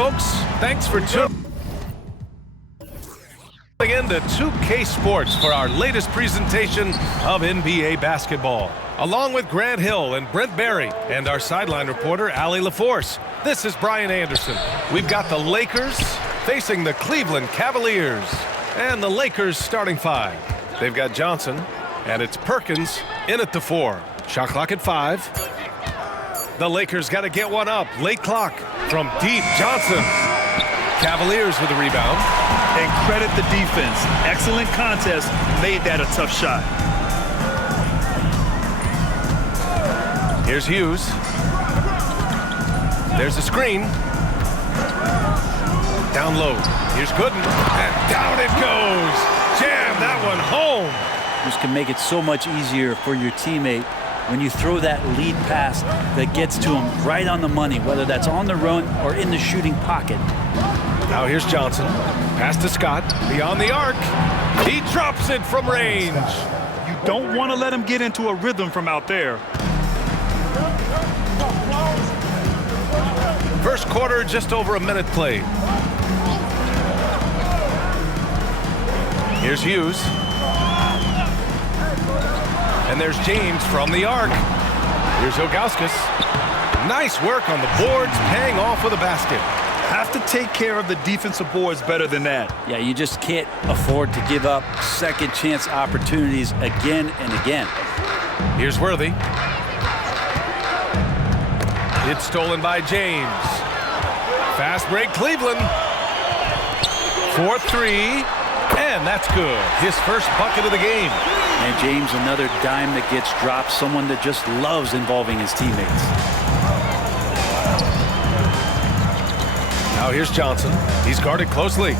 folks. Thanks for tuning in to 2K Sports for our latest presentation of NBA basketball. Along with Grant Hill and Brent Berry and our sideline reporter, Allie LaForce, this is Brian Anderson. We've got the Lakers facing the Cleveland Cavaliers. And the Lakers starting five. They've got Johnson, and it's Perkins in at the 4. Shot clock at 5. The Lakers got to get one up. Late clock from deep. Johnson. Cavaliers with a rebound. And credit the defense. Excellent contest. Made that a tough shot. Here's Hughes. There's a screen. Down low. Here's Gooden. And down it goes. Jam that one home. This can make it so much easier for your teammate when you throw that lead pass that gets to him right on the money, whether that's on the run or in the shooting pocket. Now here's Johnson. Pass to Scott. Beyond the arc. He drops it from range. You don't want to let him get into a rhythm from out there. First quarter, just over a minute played. Here's Hughes. And there's James from the arc. Here's Ilgauskas. Nice work on the boards, paying off with a basket. Have to take care of the defensive boards better than that. Yeah, you just can't afford to give up second chance opportunities again and again. Here's Worthy. It's stolen by James. Fast break, Cleveland. 4-3, and that's good. His first bucket of the game. And James, another dime that gets dropped, someone that just loves involving his teammates. Now here's Johnson. He's guarded closely.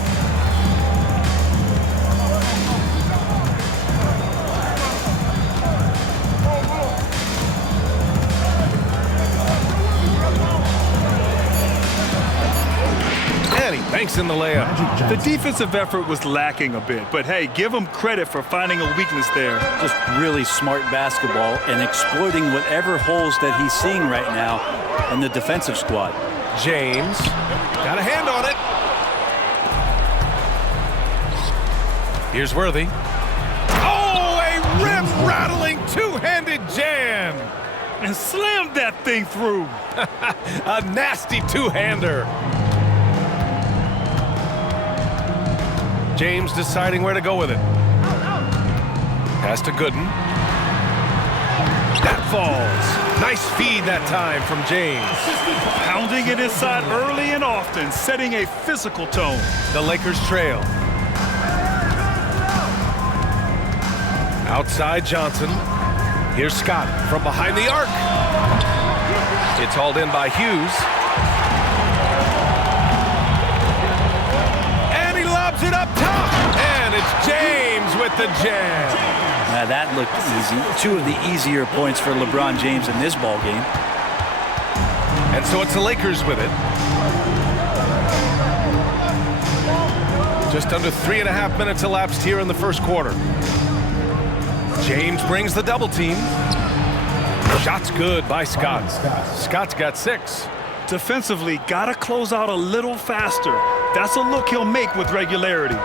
And he banks in the layup. The defensive effort was lacking a bit, but hey, give him credit for finding a weakness there. Just really smart basketball and exploiting whatever holes that he's seeing right now in the defensive squad. James got a hand on it. Here's Worthy. Oh, a rim-rattling two-handed jam. And slammed that thing through. A nasty two-hander. James deciding where to go with it. Pass to Gooden. That falls. Nice feed that time from James. Pounding it inside early and often, setting a physical tone. The Lakers trail. Outside Johnson. Here's Scott from behind the arc. It's hauled in by Hughes. And he lobs it up top. And it's James with the jam. Now that looked easy. Two of the easier points for LeBron James in this ball game. And so it's the Lakers with it. Just under 3.5 minutes elapsed here in the first quarter. James brings the double team. Shot's good by Scott. Scott's got 6. Defensively, gotta close out a little faster. That's a look he'll make with regularity.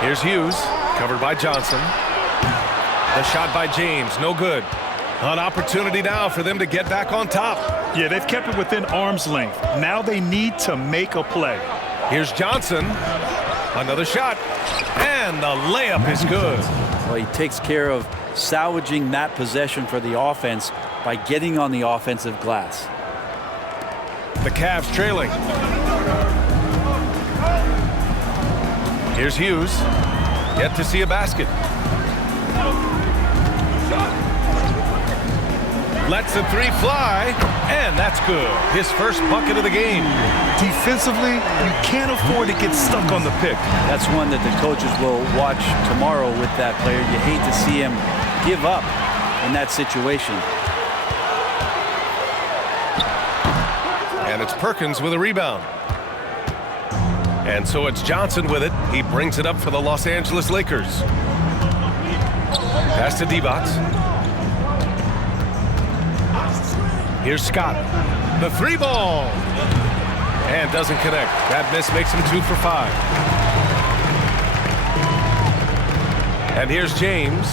Here's Hughes, covered by Johnson. The shot by James, no good. An opportunity now for them to get back on top. Yeah, they've kept it within arm's length. Now they need to make a play. Here's Johnson. Another shot. And the layup is good. Well, he takes care of salvaging that possession for the offense by getting on the offensive glass. The Cavs trailing. Here's Hughes. Yet to see a basket. Lets the 3 fly, and that's good. His first bucket of the game. Defensively, you can't afford to get stuck on the pick. That's one that the coaches will watch tomorrow with that player. You hate to see him give up in that situation. And it's Perkins with a rebound. And so it's Johnson with it. He brings it up for the Los Angeles Lakers. Pass to Divac. Here's Scott. The 3-ball. And doesn't connect. That miss makes him 2 for 5. And here's James.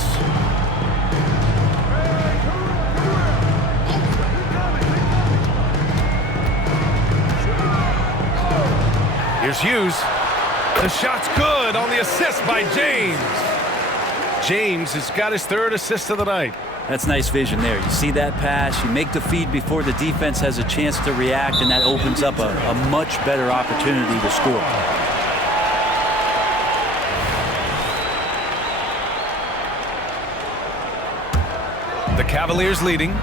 Here's Hughes. The shot's good on the assist by James. James has got his 3rd assist of the night. That's nice vision there. You see that pass, you make the feed before the defense has a chance to react, and that opens up a much better opportunity to score. The Cavaliers leading.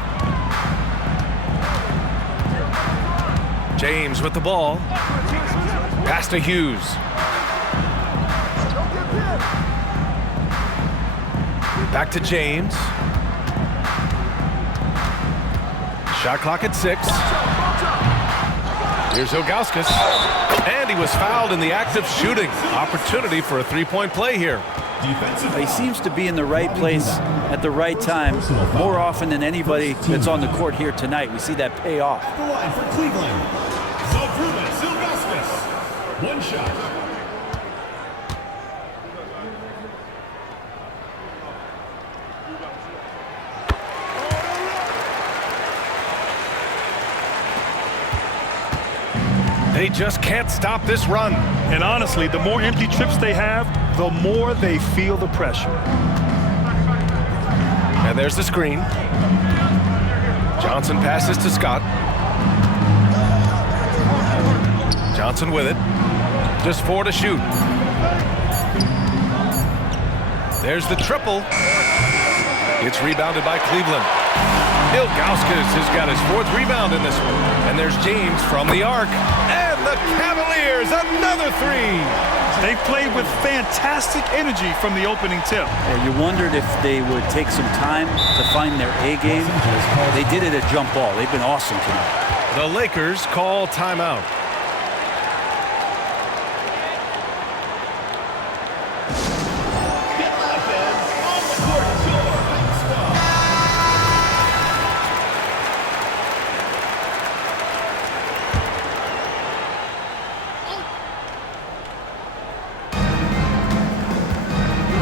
James with the ball. Pass to Hughes. Back to James. Shot clock at 6. Here's Ilgauskas. And he was fouled in the act of shooting. Opportunity for a 3-point play here. He seems to be in the right place at the right time more often than anybody that's on the court here tonight. We see that pay off. The line for Cleveland. Ilgauskas. 1 shot. They just can't stop this run. And honestly, the more empty trips they have, the more they feel the pressure. And there's the screen. Johnson passes to Scott. Johnson with it. Just 4 to shoot. There's the triple. It's rebounded by Cleveland. Ilgauskas has got his 4th rebound in this one. And there's James from the arc. And the Cavaliers, another 3. They played with fantastic energy from the opening tip. You wondered if they would take some time to find their A game. They did it at jump ball. They've been awesome tonight. The Lakers call timeout.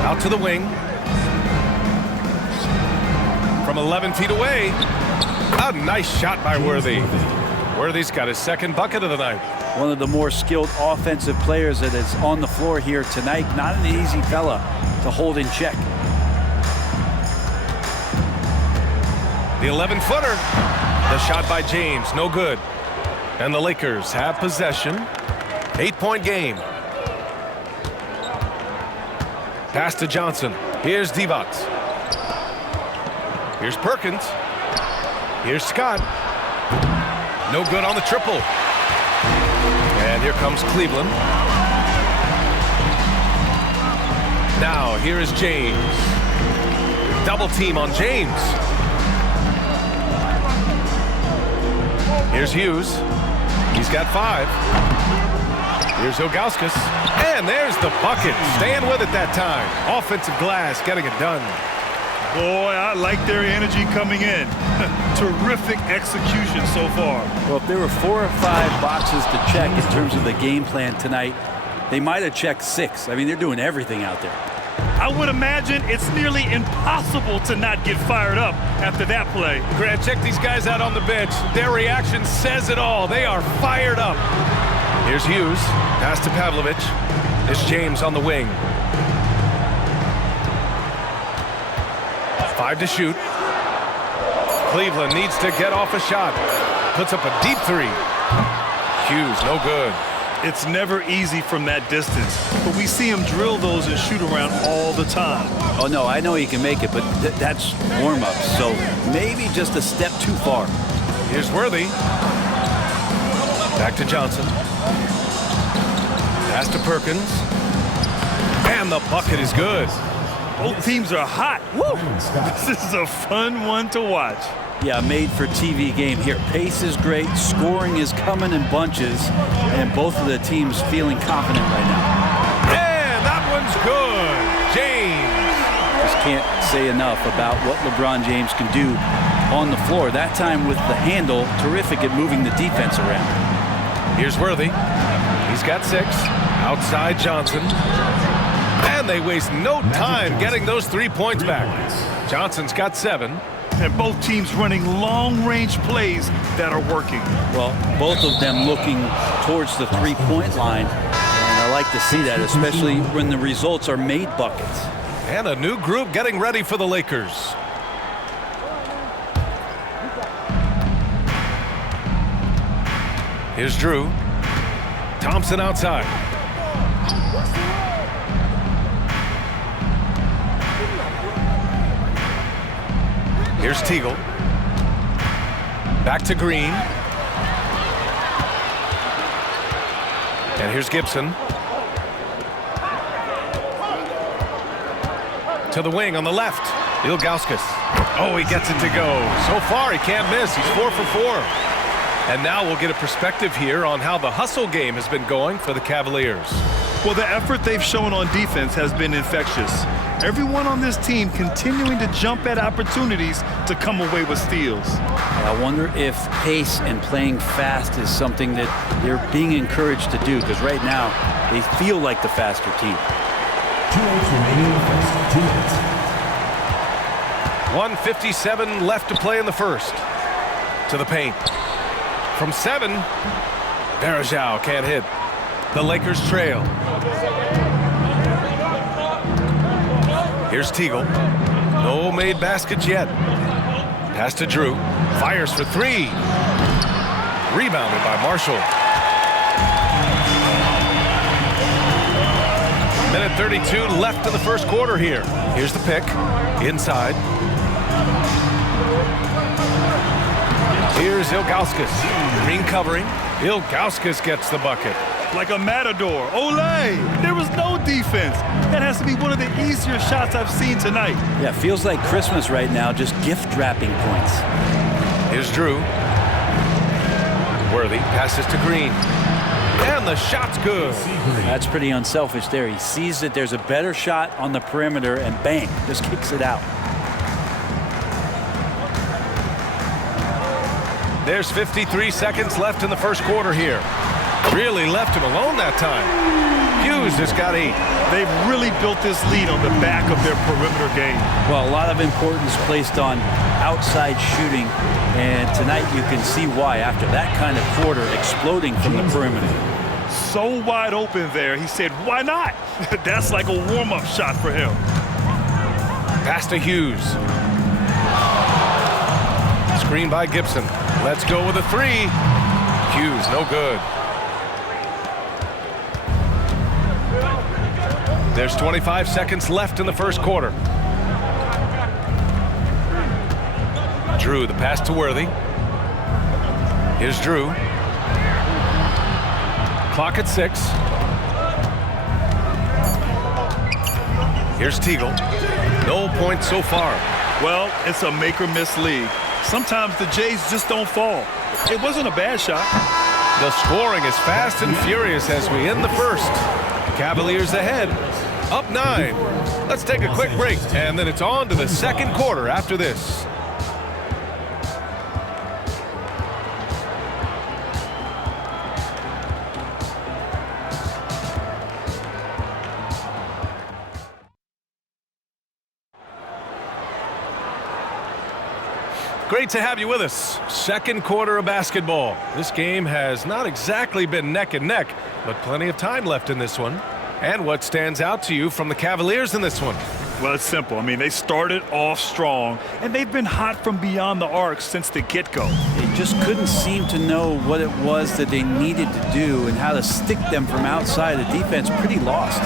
Out to the wing. From 11 feet away. A nice shot by Worthy. Worthy's got his 2nd bucket of the night. One of the more skilled offensive players that is on the floor here tonight. Not an easy fella to hold in check. The 11-footer. The shot by James, no good. And the Lakers have possession. 8-point game. Pass to Johnson. Here's Divac. Here's Perkins. Here's Scott. No good on the triple. And here comes Cleveland. Now here is James. Double team on James. Here's Hughes. He's got 5. Here's Ilgauskas. And there's the bucket. Staying with it that time. Offensive glass, getting it done. Boy, I like their energy coming in. Terrific execution so far. Well, if there were 4 or 5 boxes to check in terms of the game plan tonight, they might have checked 6. I mean, they're doing everything out there. I would imagine it's nearly impossible to not get fired up after that play. Grant, check these guys out on the bench. Their reaction says it all. They are fired up. Here's Hughes. Pass to Pavlovich. It's James on the wing. 5 to shoot. Cleveland needs to get off a shot. Puts up a deep 3. Hughes, no good. It's never easy from that distance, but we see him drill those and shoot around all the time. Oh, no, I know he can make it, but that's warm-up, so maybe just a step too far. Here's Worthy. Back to Johnson. Pass to Perkins. And the bucket is good. Both teams are hot. Woo! This is a fun one to watch. Yeah, made for TV game here. Pace is great, scoring is coming in bunches, and both of the teams feeling confident right now. And that one's good. James. Just can't say enough about what LeBron James can do on the floor. That time with the handle, terrific at moving the defense around. Here's Worthy. He's got 6. Outside Johnson. And they waste no time getting those 3 points back. Johnson's got 7. And both teams running long-range plays that are working. Well, both of them looking towards the three-point line. And I like to see that, especially when the results are made buckets. And a new group getting ready for the Lakers. Here's Drew. Thompson outside. Here's Teagle. Back to Green. And here's Gibson. To the wing on the left. Ilgauskas. Oh, he gets it to go. So far, he can't miss. He's 4 for 4. And now we'll get a perspective here on how the hustle game has been going for the Cavaliers. Well, the effort they've shown on defense has been infectious. Everyone on this team continuing to jump at opportunities to come away with steals. I wonder if pace and playing fast is something that they're being encouraged to do, because right now they feel like the faster team. 2 minutes remaining in the first. 2 minutes. 1:57 left to play in the first. To the paint. From 7, Varejao can't hit. The Lakers trail. Here's Teagle. No made baskets yet. Pass to Drew. Fires for 3. Rebounded by Marshall. Minute 32 left in the first quarter here. Here's the pick. Inside. Here's Ilgauskas. Green covering. Ilgauskas gets the bucket. Like a matador. Olé! There was no defense. That has to be one of the easier shots I've seen tonight. Yeah, feels like Christmas right now, just gift wrapping points. Here's Drew. Worthy passes to Green. And the shot's good. That's pretty unselfish there. He sees that there's a better shot on the perimeter and bang, just kicks it out. There's 53 seconds left in the first quarter here. Really left him alone that time. Hughes has got 8. They've really built this lead on the back of their perimeter game. Well, a lot of importance placed on outside shooting, and tonight you can see why after that kind of quarter, exploding from the perimeter. So wide open there, he said, why not? That's like a warm-up shot for him. Pass to Hughes. Screen by Gibson. Let's go with a 3. Hughes, no good. There's 25 seconds left in the first quarter. Drew, the pass to Worthy. Here's Drew. Clock at 6. Here's Teagle. No points so far. Well, it's a make-or-miss league. Sometimes the Jays just don't fall. It wasn't a bad shot. The scoring is fast and furious as we end the first. Cavaliers ahead, up 9. Let's take a quick break, and then it's on to the second quarter after this. Great to have you with us. Second quarter of basketball. This game has not exactly been neck and neck, but plenty of time left in this one. And what stands out to you from the Cavaliers in this one? Well, it's simple. I mean, they started off strong, and they've been hot from beyond the arc since the get-go. They just couldn't seem to know what it was that they needed to do and how to stick them from outside. The defense pretty lost.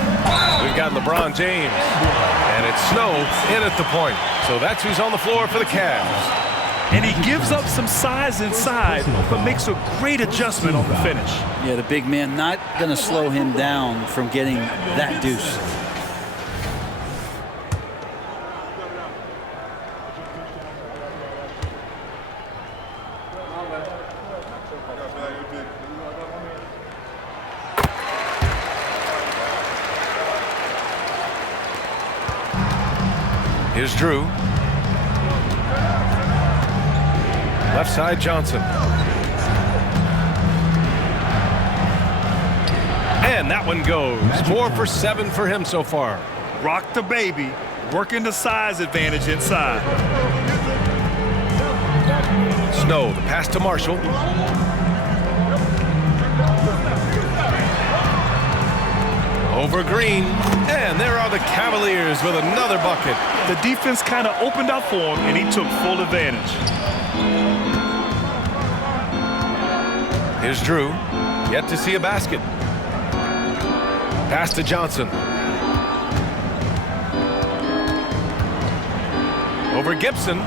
We've got LeBron James, and it's Snow in at the point. So that's who's on the floor for the Cavs. And he gives up some size inside, but makes a great adjustment on the finish. Yeah, the big man not going to slow him down from getting that deuce. Here's Drew. Left side, Johnson. And that one goes. 4 for 7 for him so far. Rock the baby, working the size advantage inside. Snow, the pass to Marshall. Over Green. And there are the Cavaliers with another bucket. The defense kind of opened up for him, and he took full advantage. Here's Drew. Yet to see a basket. Pass to Johnson. Over Gibson.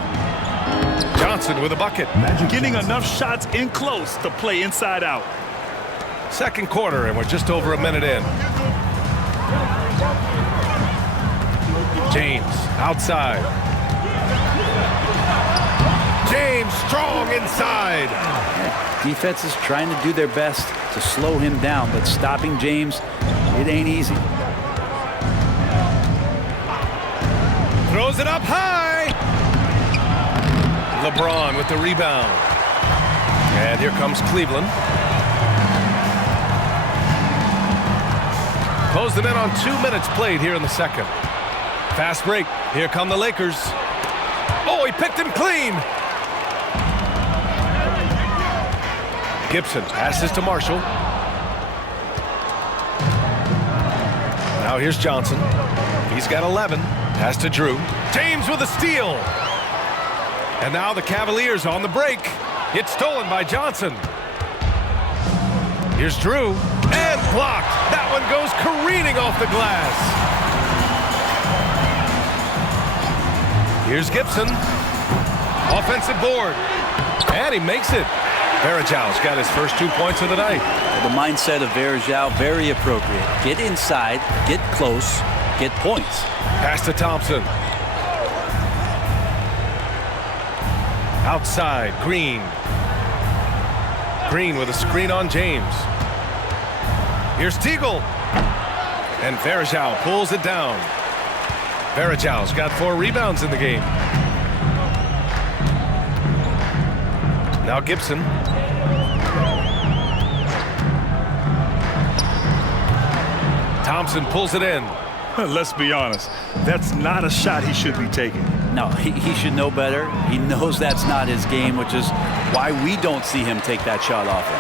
Johnson with a bucket. Getting enough shots in close to play inside out. Second quarter, and we're just over a minute in. James outside. James strong inside. Defense is trying to do their best to slow him down, but stopping James, it ain't easy. Throws it up high. LeBron with the rebound. And here comes Cleveland. Close them in on 2 minutes played here in the second. Fast break. Here come the Lakers. Oh, he picked him clean. Gibson passes to Marshall. Now here's Johnson. He's got 11. Pass to Drew. James with a steal. And now the Cavaliers on the break. It's stolen by Johnson. Here's Drew. And blocked. That one goes careening off the glass. Here's Gibson. Offensive board. And he makes it. Varejau's got his first 2 points of the night. The mindset of Varejao, very appropriate. Get inside, get close, get points. Pass to Thompson. Outside, Green. Green with a screen on James. Here's Teagle. And Varejao pulls it down. Varejau's got 4 rebounds in the game. Now Gibson. Thompson pulls it in. Let's be honest, that's not a shot he should be taking. No, he should know better. He knows that's not his game, which is why we don't see him take that shot often.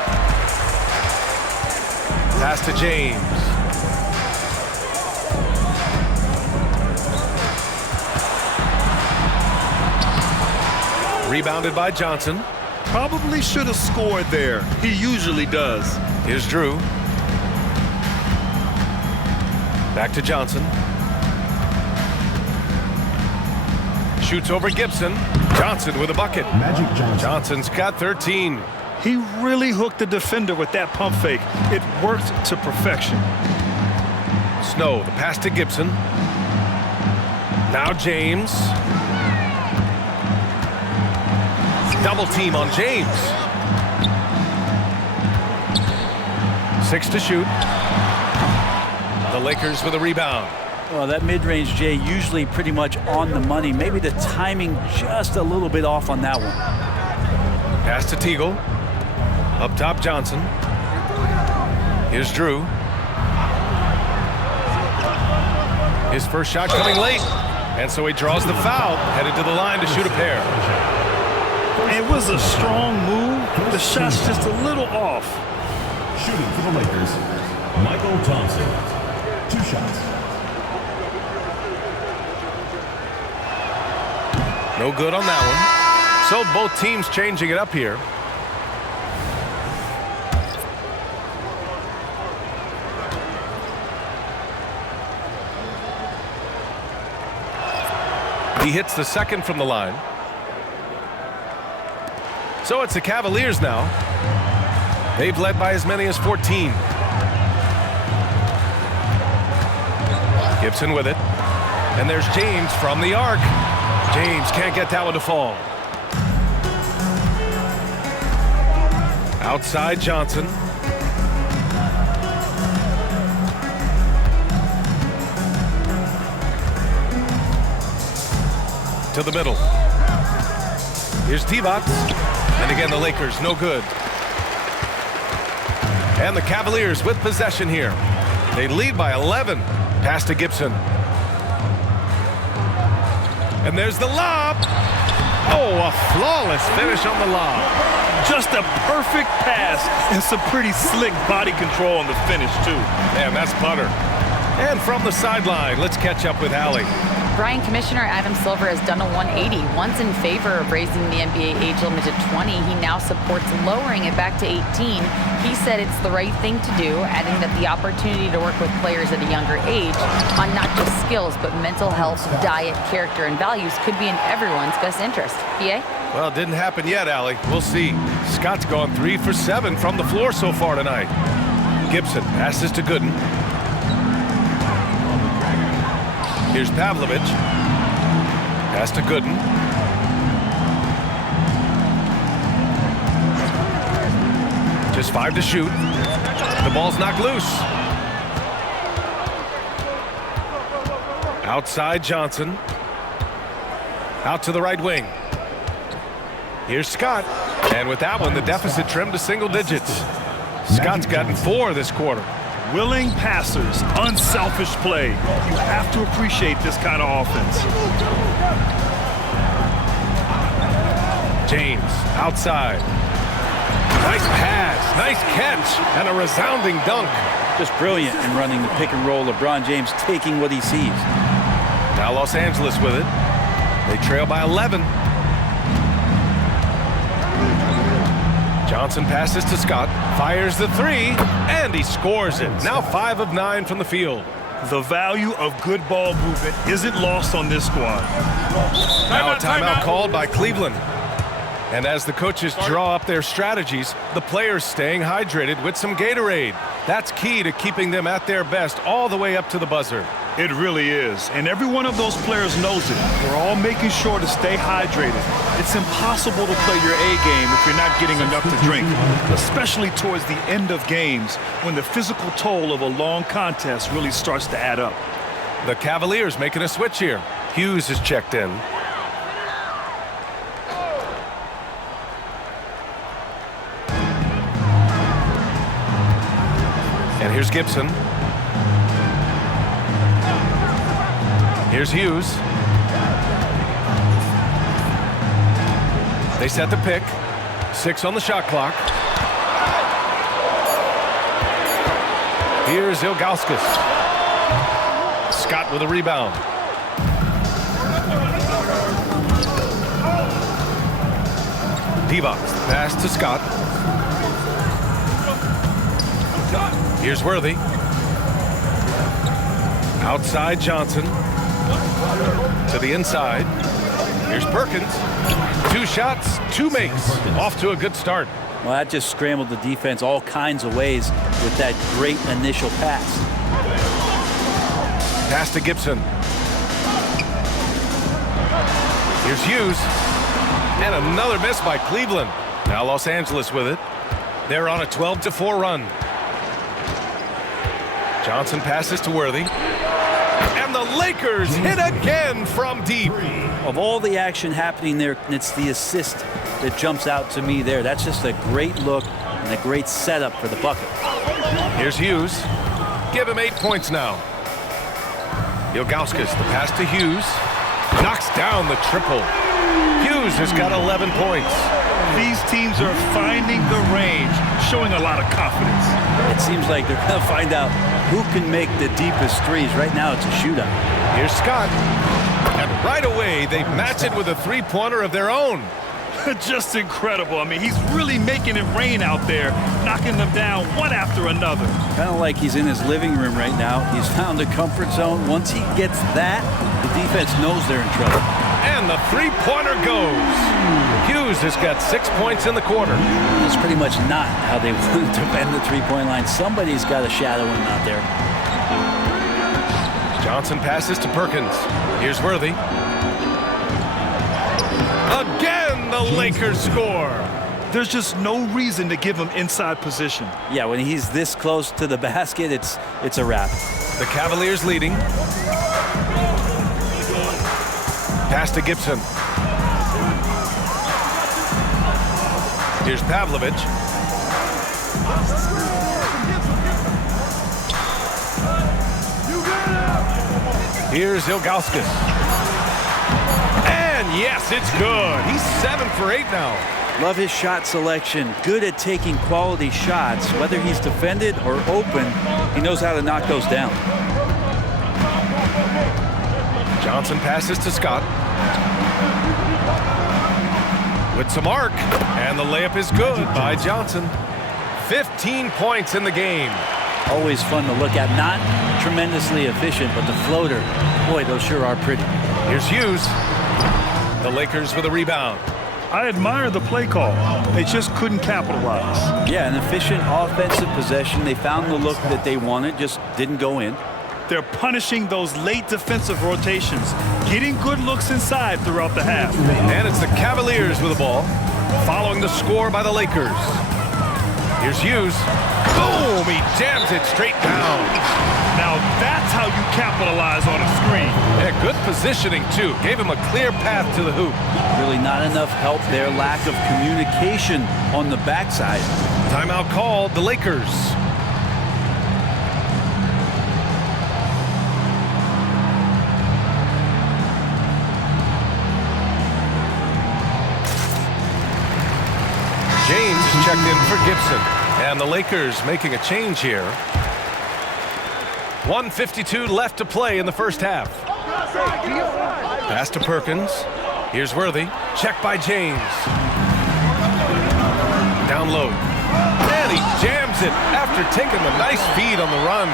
Pass to James. Rebounded by Johnson. Probably should have scored there. He usually does. Here's Drew. Back to Johnson. Shoots over Gibson. Johnson with a bucket. Magic Johnson. Johnson's got 13. He really hooked the defender with that pump fake. It worked to perfection. Snow, the pass to Gibson. Now James. Double team on James. 6 to shoot. The Lakers with a rebound. Well, that mid-range, Jay, usually pretty much on the money. Maybe the timing just a little bit off on that one. Pass to Teagle. Up top, Johnson. Here's Drew. His first shot coming late. And so he draws the foul, headed to the line to shoot a pair. It was a strong move. The shot's just a little off. Shooting for the Lakers, Michael Thompson. 2 shots. No good on that one. So both teams changing it up here. He hits the second from the line. So it's the Cavaliers now. They've led by as many as 14. Gibson with it. And there's James from the arc. James can't get that one to fall. Outside Johnson. To the middle. Here's T-Bots. And again, the Lakers, no good. And the Cavaliers with possession here. They lead by 11. Pass to Gibson. And there's the lob. Oh, a flawless finish on the lob. Just a perfect pass and some pretty slick body control on the finish, too. Man, that's butter. And from the sideline, let's catch up with Allie. Brian, Commissioner Adam Silver has done a 180. Once in favor of raising the NBA age limit to 20, he now supports lowering it back to 18. He said it's the right thing to do, adding that the opportunity to work with players at a younger age on not just skills, but mental health, diet, character, and values could be in everyone's best interest. PA? Well, it didn't happen yet, Allie. We'll see. Scott's gone 3 for 7 from the floor so far tonight. Gibson passes to Gooden. Here's Pavlovich. Pass to Gooden. Just 5 to shoot. The ball's knocked loose. Outside Johnson. Out to the right wing. Here's Scott. And with that one, the deficit trimmed to single digits. Scott's gotten 4 this quarter. Willing passers, unselfish play. You have to appreciate this kind of offense. James, outside. Nice pass, nice catch, and a resounding dunk. Just brilliant in running the pick and roll. LeBron James taking what he sees. Now Los Angeles with it. They trail by 11. Johnson passes to Scott, fires the 3, and he scores it. Now 5 of 9 from the field. The value of good ball movement isn't lost on this squad. Now a timeout called by Cleveland. And as the coaches draw up their strategies, the players staying hydrated with some Gatorade. That's key to keeping them at their best all the way up to the buzzer. It really is, and every one of those players knows it. We're all making sure to stay hydrated. It's impossible to play your A game if you're not getting enough to drink, especially towards the end of games when the physical toll of a long contest really starts to add up. The Cavaliers making a switch here. Hughes is checked in. And here's Gibson. Here's Hughes. They set the pick. 6 on the shot clock. Here's Ilgauskas. Scott with a rebound. Divac, pass to Scott. Here's Worthy. Outside Johnson. To the inside. Here's Perkins. 2 shots, 2 makes. Off to a good start. Well, that just scrambled the defense all kinds of ways with that great initial pass. Pass to Gibson. Here's Hughes. And another miss by Cleveland. Now Los Angeles with it. They're on a 12-4 run. Johnson passes to Worthy. And the Lakers hit again from deep. Of all the action happening there, it's the assist that jumps out to me there. That's just a great look and a great setup for the bucket. Here's Hughes. Give him 8 points now. Ilgauskas, the pass to Hughes. Knocks down the triple. Hughes has got 11 points. These teams are finding the range, showing a lot of confidence. It seems like they're going to find out who can make the deepest threes. Right now, it's a shootout. Here's Scott. And right away, they match it with a 3-pointer of their own. Just incredible. I mean, he's really making it rain out there, knocking them down one after another. Kind of like he's in his living room right now. He's found a comfort zone. Once he gets that, the defense knows they're in trouble. And the 3-pointer goes. Hughes has got 6 points in the quarter. That's pretty much not how they want to defend the 3-point line. Somebody's got to shadow him out there. Johnson passes to Perkins. Here's Worthy. Again, the Lakers score. There's just no reason to give him inside position. Yeah, when he's this close to the basket, it's a wrap. The Cavaliers leading. Pass to Gibson. Here's Pavlovich. Here's Ilgauskas. And yes, it's good. He's 7 for 8 now. Love his shot selection. Good at taking quality shots. Whether he's defended or open, he knows how to knock those down. Johnson passes to Scott. With some arc. And the layup is good by Johnson. 15 points in the game. Always fun to look at. Not tremendously efficient, but the floater, boy, those sure are pretty. Here's Hughes. The Lakers with a rebound. I admire the play call. They just couldn't capitalize. Yeah, an efficient offensive possession. They found the look that they wanted, just didn't go in. They're punishing those late defensive rotations, getting good looks inside throughout the half. And it's the Cavaliers with the ball, following the score by the Lakers. Here's Hughes. Boom! He jams it straight down. Now that's how you capitalize on a screen. Yeah, good positioning, too. Gave him a clear path to the hoop. Really not enough help there. Lack of communication on the backside. Timeout called, the Lakers. James is checked in for Gibson. And the Lakers making a change here. 1:52 left to play in the first half. Pass to Perkins. Here's Worthy. Check by James. Down low. And he jams it after taking a nice feed on the run.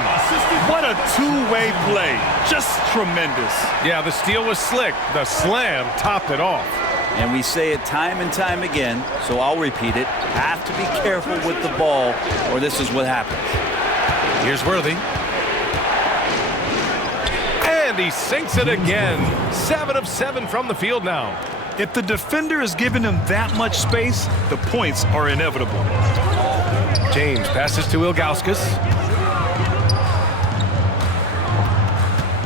What a two-way play. Just tremendous. Yeah, the steal was slick. The slam topped it off. And we say it time and time again, so I'll repeat it. Have to be careful with the ball, or this is what happens. Here's Worthy. And he sinks it again. 7 of 7 from the field now. If the defender is giving him that much space, the points are inevitable. James passes to Ilgauskas.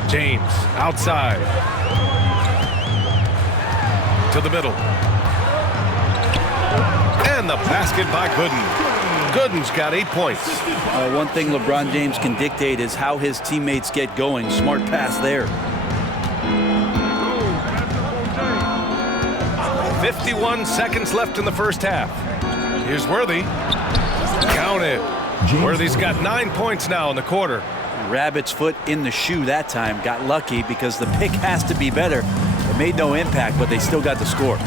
James outside. To the middle. And the basket by Gooden. Gooden's got 8 points. One thing LeBron James can dictate is how his teammates get going. Smart pass there. 51 seconds left in the first half. Here's Worthy. Count it. Worthy's got 9 points now in the quarter. Rabbit's foot in the shoe that time. Got lucky because the pick has to be better. It made no impact, but they still got the score.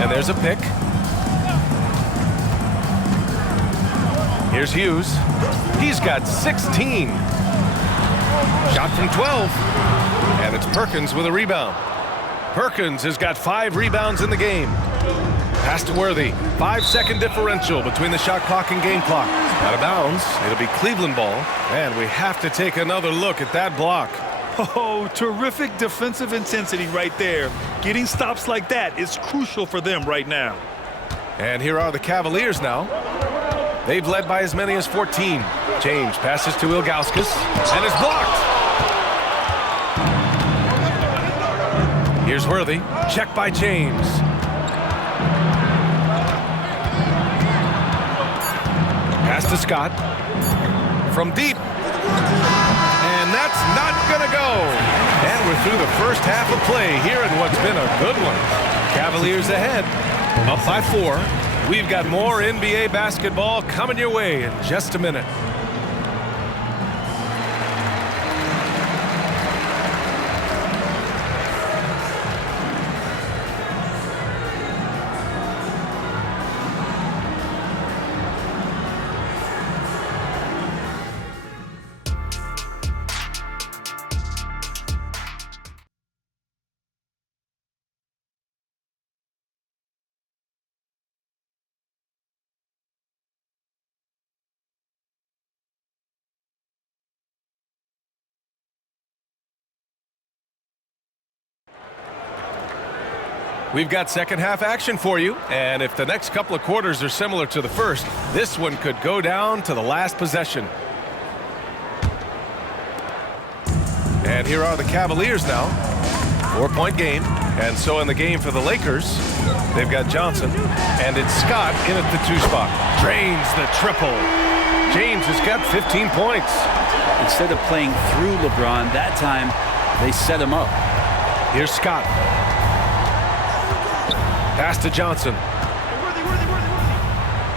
And there's a pick. Here's Hughes. He's got 16. Shot from 12. And it's Perkins with a rebound. Perkins has got 5 rebounds in the game. Pass to Worthy. 5-second differential between the shot clock and game clock. Out of bounds. It'll be Cleveland ball. And we have to take another look at that block. Oh, terrific defensive intensity right there. Getting stops like that is crucial for them right now. And here are the Cavaliers now. They've led by as many as 14. James passes to Ilgauskas and is blocked. Here's Worthy. Check by James. Pass to Scott. From deep. And that's not going to go. And we're through the first half of play here in what's been a good one. Cavaliers ahead. Up by 4. We've got more NBA basketball coming your way in just a minute. We've got second half action for you, and if the next couple of quarters are similar to the first, this one could go down to the last possession. And here are the Cavaliers now. 4-point game, and so in the game for the Lakers, They've got Johnson, and it's Scott in at the 2 spot. Drains the triple. James has got 15 points. Instead of playing through LeBron, that time they set him up. Here's Scott. Pass to Johnson.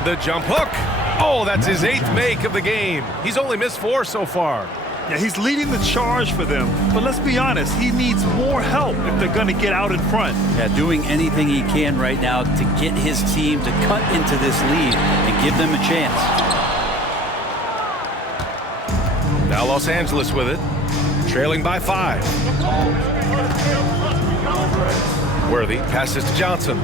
The jump hook. Oh, that's his 8th make of the game. He's only missed 4 so far. Yeah, he's leading the charge for them. But let's be honest, he needs more help if they're going to get out in front. Yeah, doing anything he can right now to get his team to cut into this lead and give them a chance. Now Los Angeles with it, trailing by 5. Worthy passes to Johnson.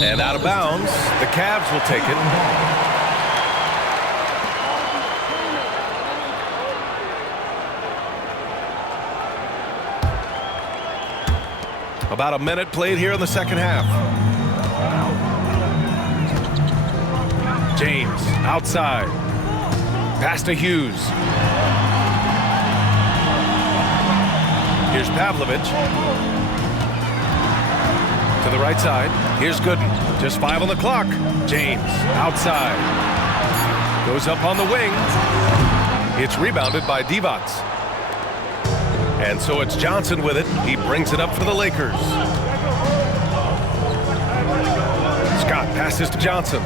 And out of bounds, the Cavs will take it. About a minute played here in the second half. James outside. Pass to Hughes. Here's Pavlovich. To the right side. Here's Gooden. Just 5 on the clock. James outside. Goes up on the wing. It's rebounded by Divac. And so it's Johnson with it. He brings it up for the Lakers. Scott passes to Johnson.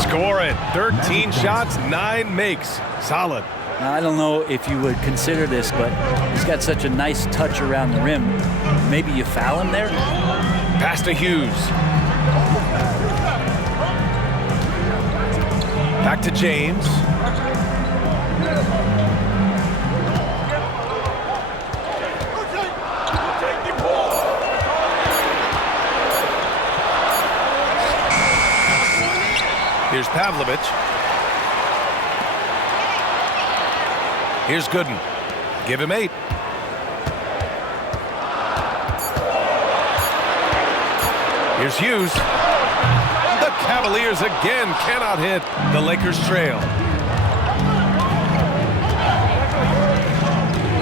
Score it. 13 shots, 9 makes. Solid. Now, I don't know if you would consider this, but he's got such a nice touch around the rim. Maybe you foul him there? Pass to Hughes. Back to James. Here's Pavlovich. Here's Gooden. Give him 8. Here's Hughes. The Cavaliers again cannot hit. The Lakers trail.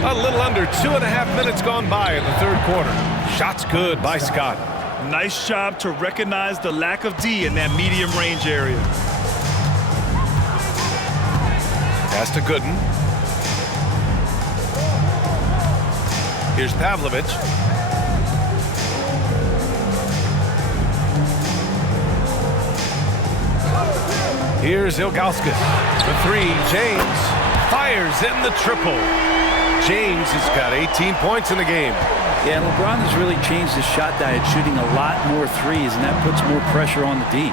A little under 2.5 minutes gone by in the third quarter. Shots good by Scott. Nice job to recognize the lack of D in that medium range area. Pass to Gooden. Here's Pavlovich. Here's Ilgauskas. The 3. James fires in the triple. James has got 18 points in the game. Yeah, LeBron has really changed his shot diet, shooting a lot more threes, and that puts more pressure on the D.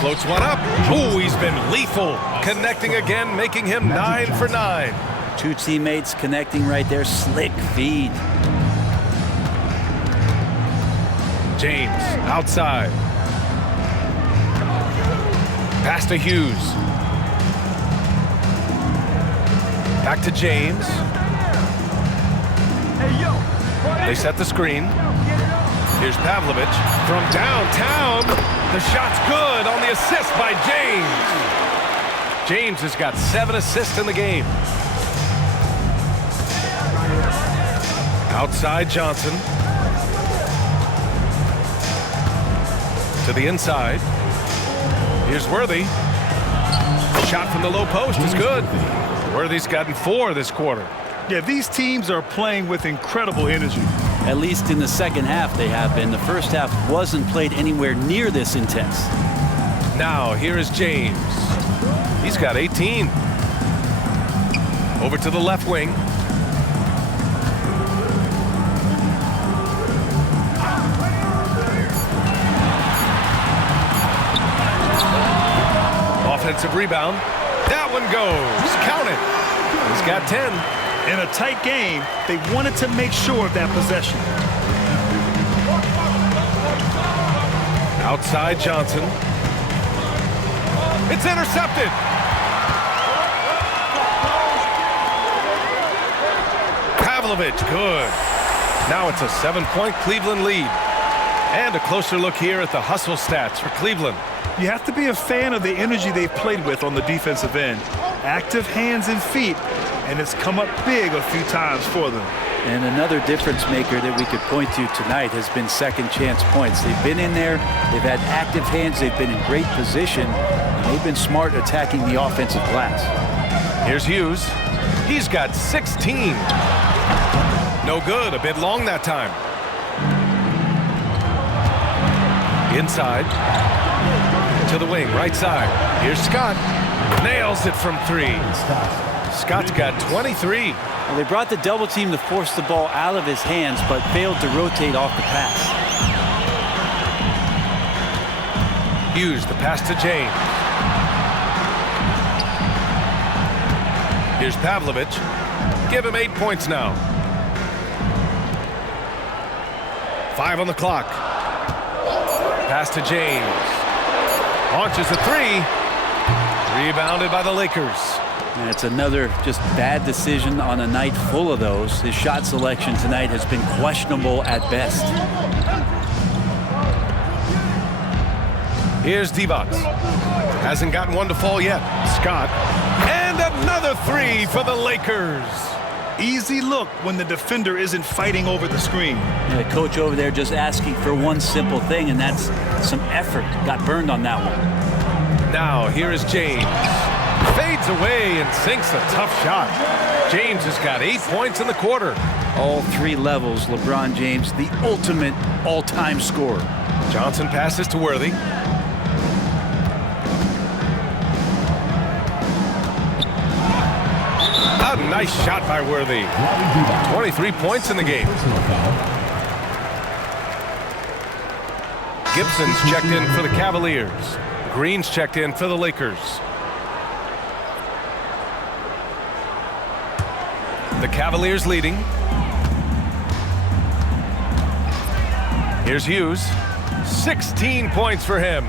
Floats one up. Oh, he's been lethal. Connecting again, making him 9 for 9. 2 teammates connecting right there. Slick feed. James outside. Pass to Hughes. Back to James. They set the screen. Here's Pavlovich from downtown. The shot's good on the assist by James. James has got 7 assists in the game. Outside Johnson. To the inside. Here's Worthy. Shot from the low post is good. Worthy's gotten 4 this quarter. Yeah, these teams are playing with incredible energy. At least in the second half they have been. The first half wasn't played anywhere near this intense. Now here is James. He's got 18. Over to the left wing. Offensive rebound. That one goes. Count it. He's got 10. In a tight game, they wanted to make sure of that possession. Outside Johnson. It's intercepted. Pavlovich, good. Now it's a 7-point Cleveland lead. And a closer look here at the hustle stats for Cleveland. You have to be a fan of the energy they've played with on the defensive end. Active hands and feet, and it's come up big a few times for them. And another difference maker that we could point to tonight has been second chance points. They've been in there, they've had active hands, they've been in great position, and they've been smart attacking the offensive glass. Here's Hughes. He's got 16. No good, a bit long that time. Inside. To the wing, right side. Here's Scott. Nails it from 3. Scott's got 23. Well, they brought the double team to force the ball out of his hands, but failed to rotate off the pass. Hughes, the pass to James. Here's Pavlovich. Give him 8 points now. 5 on the clock. Pass to James. Launches a 3. Rebounded by the Lakers. And it's another just bad decision on a night full of those. His shot selection tonight has been questionable at best. Here's Divac. Hasn't gotten one to fall yet. Scott. And another 3 for the Lakers. Easy look when the defender isn't fighting over the screen. And the coach over there just asking for one simple thing, and that's some effort. Got burned on that one. Now here is James. Fades away and sinks a tough shot. James has got 8 points in the quarter. All 3 levels, LeBron James, the ultimate all-time scorer. Johnson passes to Worthy. A nice shot by Worthy. 23 points in the game. Gibson's checked in for the Cavaliers. Green's checked in for the Lakers. The Cavaliers leading. Here's Hughes. 16 points for him.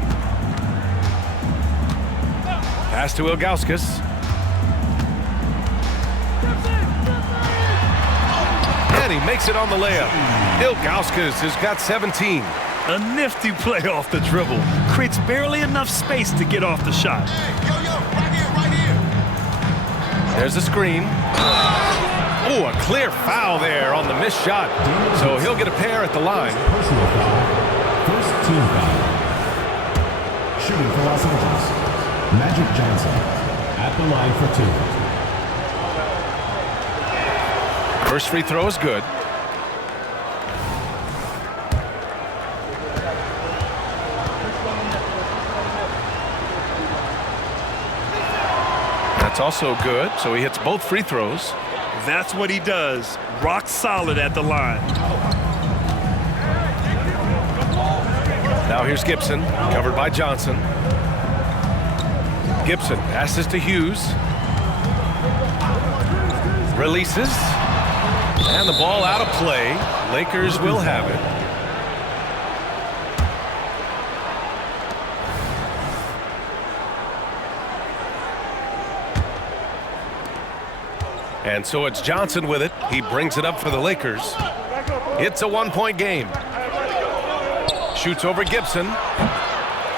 Pass to Ilgauskas. And he makes it on the layup. Ilgauskas has got 17. A nifty play off the dribble. Creates barely enough space to get off the shot. Right here. There's a screen. Oh, a clear foul there on the missed shot. So he'll get a pair at the line. Personal foul. First team foul. Shooting for Los Angeles. Magic Johnson at the line for 2. First free throw is good. That's also good, so he hits both free throws. That's what he does. Rock solid at the line. Now here's Gibson, covered by Johnson. Gibson passes to Hughes. Releases. And the ball out of play. Lakers will have it. And so it's Johnson with it. He brings it up for the Lakers. It's a 1-point game. Shoots over Gibson.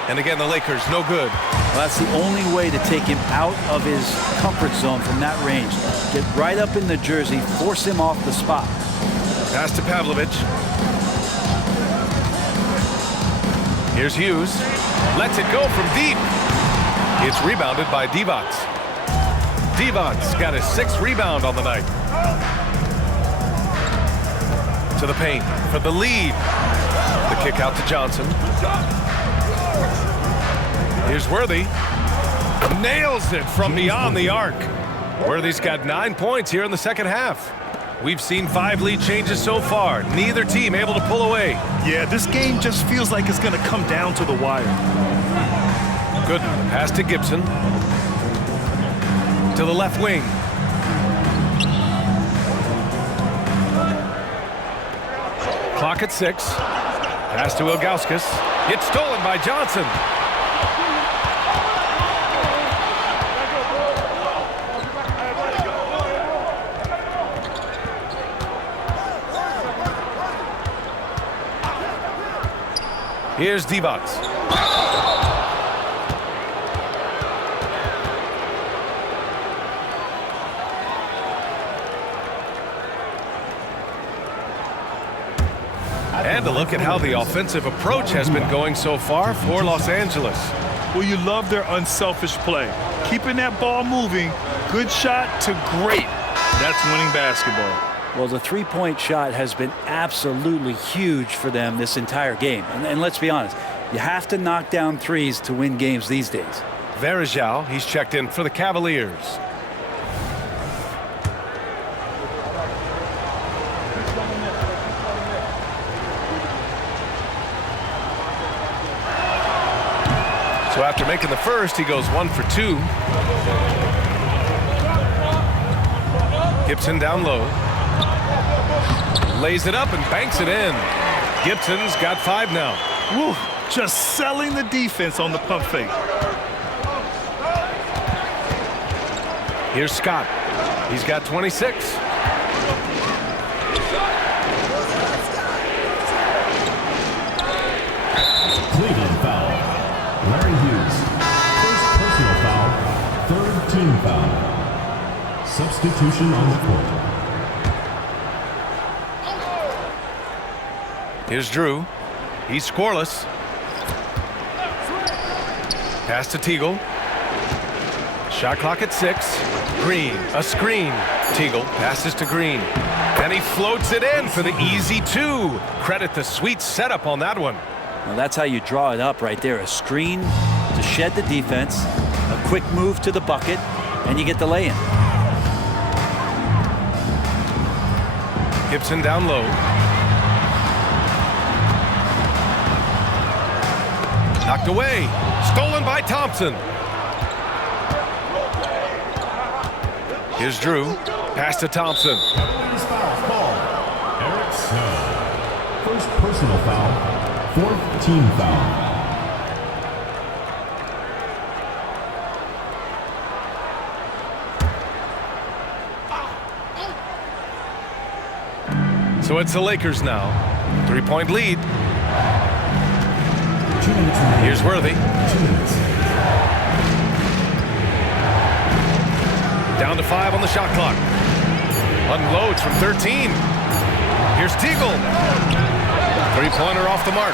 And again, the Lakers, no good. Well, that's the only way to take him out of his comfort zone from that range. Get right up in the jersey, force him off the spot. Pass to Pavlovich. Here's Hughes. Lets it go from deep. It's rebounded by Divac. Divac's got his 6th rebound on the night. To the paint for the lead. The kick out to Johnson. Here's Worthy. Nails it from beyond the arc. Worthy's got 9 points here in the second half. We've seen 5 lead changes so far. Neither team able to pull away. Yeah, this game just feels like it's going to come down to the wire. Good pass to Gibson. To the left wing. Clock at 6. Pass to Ilgauskas. It's stolen by Johnson. Here's Divac. And a look at how the offensive approach has been going so far for Los Angeles. Well, you love their unselfish play. Keeping that ball moving, good shot to great. That's winning basketball. Well, the three-point shot has been absolutely huge for them this entire game. And let's be honest, you have to knock down threes to win games these days. Varejao, he's checked in for the Cavaliers. So after making the first, he goes 1 for 2. Gibson down low. Lays it up and banks it in. Gibson's got 5 now. Woo, just selling the defense on the pump fake. Here's Scott. He's got 26. Cleveland foul. Larry Hughes. First personal foul. Third team foul. Substitution on the court. Here's Drew. He's scoreless. Pass to Teagle. Shot clock at 6. Green, a screen. Teagle passes to Green. And he floats it in for the easy 2. Credit the sweet setup on that one. Well, that's how you draw it up right there. A screen to shed the defense, a quick move to the bucket, and you get the lay-in. Gibson down low. Knocked away. Stolen by Thompson. Here's Drew. Pass to Thompson. Please foul call. Eric Snow. First personal foul. Fourth team foul. So it's the Lakers now. 3-point lead. 2 minutes remaining. Here's Worthy. 2 minutes. Down to 5 on the shot clock. Unloads from 13. Here's Teagle. Three-pointer off the mark.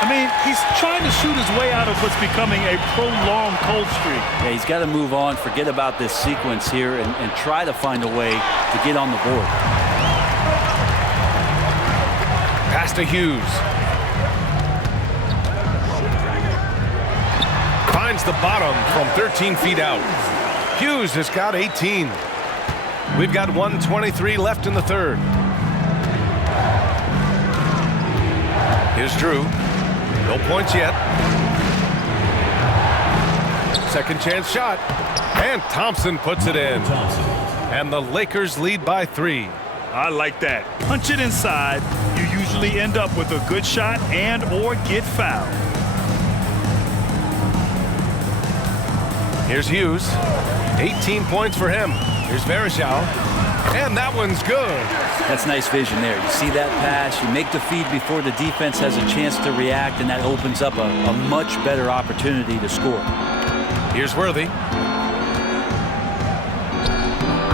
I mean, he's trying to shoot his way out of what's becoming a prolonged cold streak. Yeah, he's got to move on, forget about this sequence here, and try to find a way to get on the board. Pass to Hughes. Finds the bottom from 13 feet out. Hughes has got 18. We've got 1:23 left in the third. Here's Drew. No points yet. Second chance shot. And Thompson puts it in. And the Lakers lead by 3. I like that. Punch it inside. You usually end up with a good shot and or get fouled. Here's Hughes. 18 points for him. Here's Varejao. And that one's good. That's nice vision there. You see that pass, you make the feed before the defense has a chance to react, and that opens up a much better opportunity to score. Here's Worthy.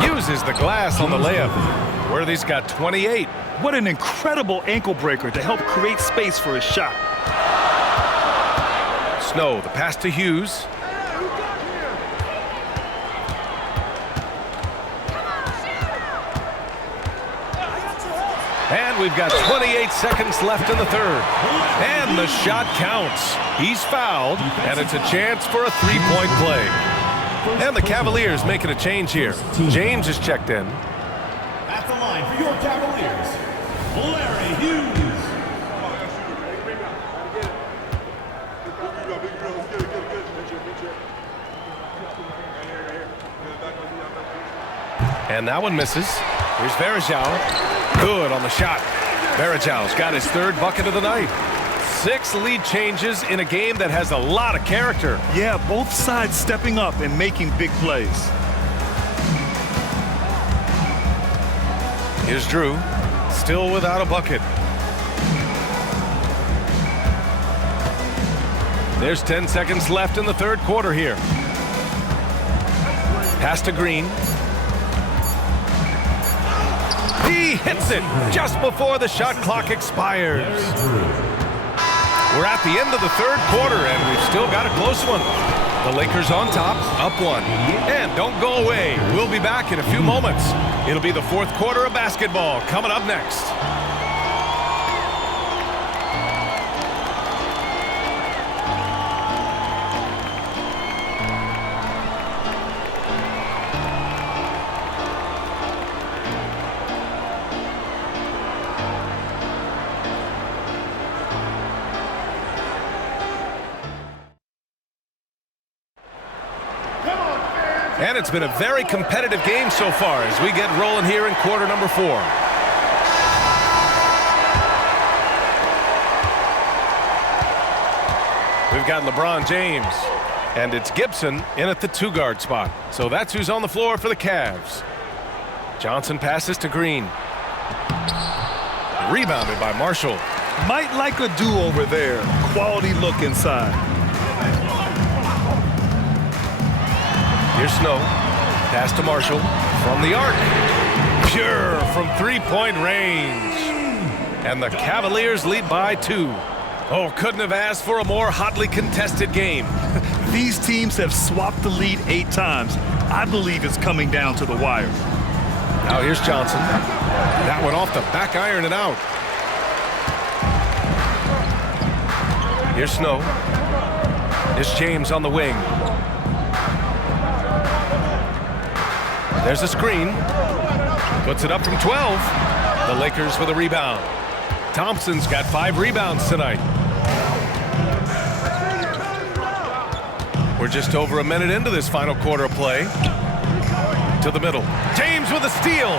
Uses the glass on the layup. Worthy's got 28. What an incredible ankle breaker to help create space for his shot. Snow, the pass to Hughes. And we've got 28 seconds left in the third. And the shot counts. He's fouled, and it's a chance for a three-point play. And the Cavaliers making a change here. James is checked in. At the line for your Cavaliers, Larry Hughes. And that one misses. Here's Varejao. Good on the shot. Varejao's got his third bucket of the night. 6 lead changes in a game that has a lot of character. Yeah, both sides stepping up and making big plays. Here's Drew, still without a bucket. There's 10 seconds left in the third quarter here. Pass to Green. He hits it just before the shot clock expires. We're at the end of the third quarter, and we've still got a close one. The Lakers on top, up one. And don't go away. We'll be back in a few moments. It'll be the fourth quarter of basketball coming up next. And it's been a very competitive game so far as we get rolling here in quarter number 4. We've got LeBron James, and it's Gibson in at the 2-guard spot. So that's who's on the floor for the Cavs. Johnson passes to Green. Rebounded by Marshall. Might like a do-over there. Quality look inside. Here's Snow. Pass to Marshall from the arc. Pure from three-point range. And the Cavaliers lead by 2. Oh, couldn't have asked for a more hotly contested game. These teams have swapped the lead 8 times. I believe it's coming down to the wire. Now here's Johnson. That one off the back iron and out. Here's Snow. Here's James on the wing. There's a screen. Puts it up from 12. The Lakers with a rebound. Thompson's got 5 rebounds tonight. We're just over a minute into this final quarter of play. To the middle. James with a steal.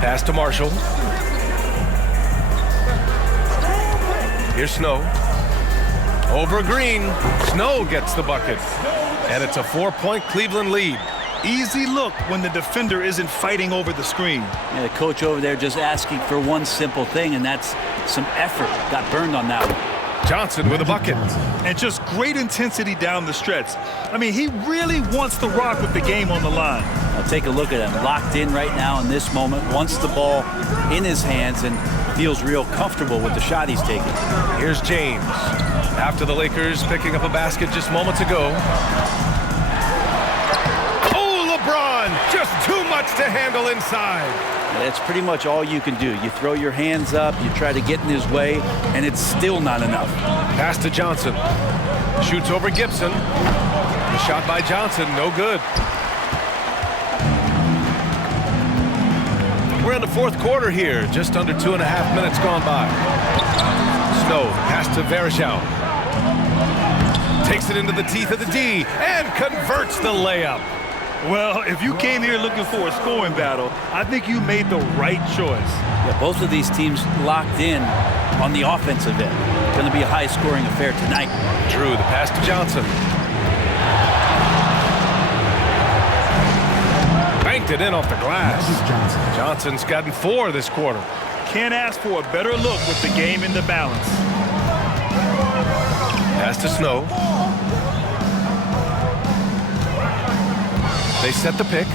Pass to Marshall. Here's Snow. Over Green. Snow gets the bucket. And it's a 4-point Cleveland lead. Easy look when the defender isn't fighting over the screen. Yeah, the coach over there just asking for one simple thing, and that's some effort. Got burned on that one. Johnson with a bucket. And just great intensity down the stretch. I mean, he really wants to rock with the game on the line. Now take a look at him. Locked in right now in this moment. Wants the ball in his hands and feels real comfortable with the shot he's taking. Here's James. After the Lakers picking up a basket just moments ago. Oh, LeBron! Just too much to handle inside. That's pretty much all you can do. You throw your hands up, you try to get in his way, and it's still not enough. Pass to Johnson. Shoots over Gibson. The shot by Johnson, no good. We're in the fourth quarter here, just under 2.5 minutes gone by. Snow, pass to Vereshao. Takes it into the teeth of the D and converts the layup. Well, if you came here looking for a scoring battle, I think you made the right choice. Yeah, both of these teams locked in on the offensive end. Going to be a high-scoring affair tonight. Drew, the pass to Johnson. Banked it in off the glass. Johnson's gotten 4 this quarter. Can't ask for a better look with the game in the balance. Pass to Snow. They set the pick.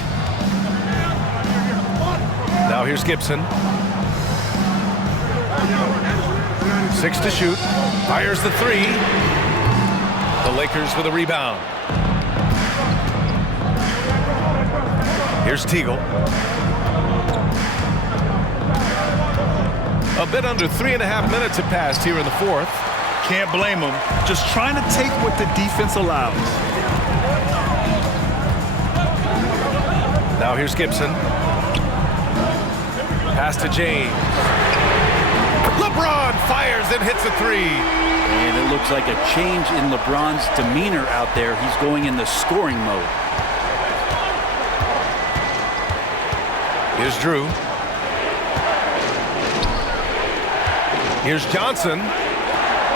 Now here's Gibson. 6 to shoot. Fires the 3. The Lakers with a rebound. Here's Teagle. A bit under 3.5 minutes have passed here in the fourth. Can't blame him. Just trying to take what the defense allows. Now here's Gibson. Pass to James. LeBron fires and hits a 3. And it looks like a change in LeBron's demeanor out there. He's going in the scoring mode. Here's Drew. Here's Johnson.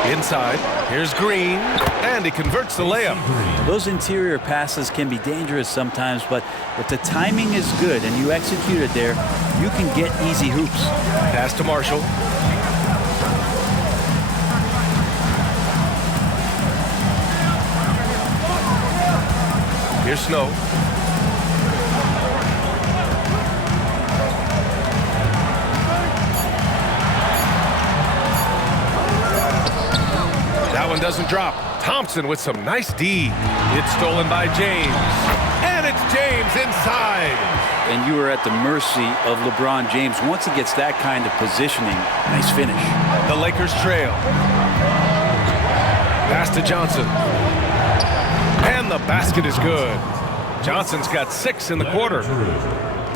Inside, here's Green, and he converts the layup. Those interior passes can be dangerous sometimes, but if the timing is good and you execute it there, you can get easy hoops. Pass to Marshall. Here's Snow. That one doesn't drop. Thompson with some nice D. It's stolen by James. And it's James inside. And you are at the mercy of LeBron James. Once he gets that kind of positioning, nice finish. The Lakers trail. Pass to Johnson. And the basket is good. Johnson's got 6 in the quarter.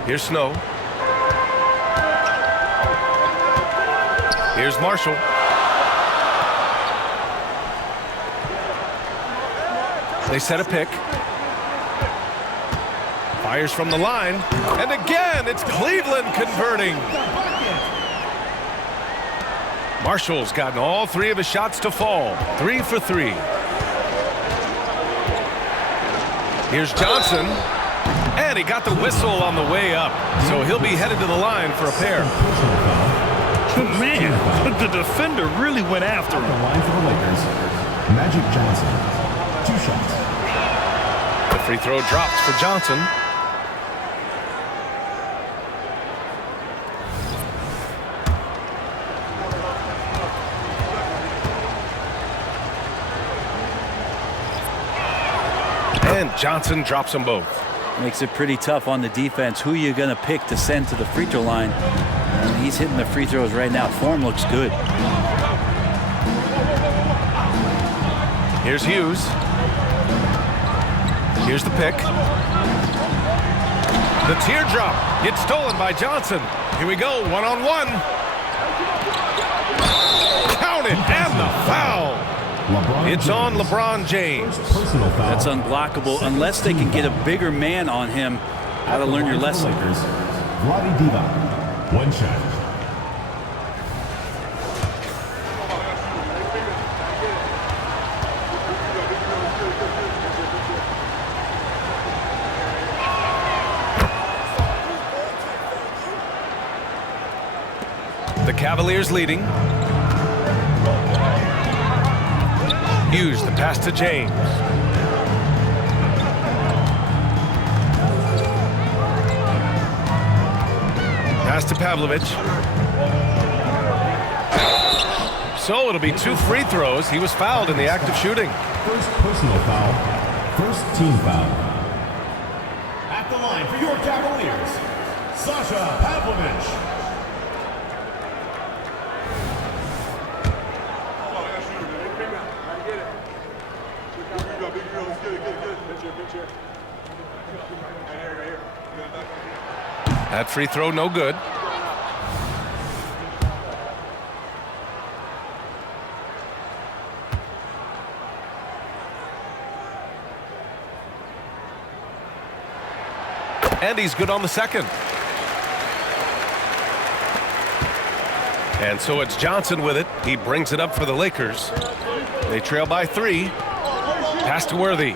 Here's Snow. Here's Marshall. They set a pick. Fires from the line. And again, it's Cleveland converting. Marshall's gotten all 3 of his shots to fall. 3 for 3. Here's Johnson. And he got the whistle on the way up. So he'll be headed to the line for a pair. Man, the defender really went after him. The line for the Lakers, Magic Johnson. 2 shots. The free throw drops for Johnson. And Johnson drops them both. Makes it pretty tough on the defense. Who you going to pick to send to the free throw line? And he's hitting the free throws right now. Form looks good. Here's Hughes. Here's the pick. The teardrop. It's stolen by Johnson. Here we go, one-on-one. Count it, and the foul. It's on LeBron James. Personal foul. That's unblockable unless they can get a bigger man on him. How to learn your lesson. Lakers, Vlade Divac. 1 shot. The Cavaliers leading. Hughes, the pass to James. Pass to Pavlovich. So it'll be 2 free throws. He was fouled in the act of shooting. First personal foul. First team foul. At the line for your Cavaliers, Sasha Pavlovich. That free throw no good. And he's good on the second. And so it's Johnson with it. He brings it up for the Lakers. They trail by 3. Pass to Worthy.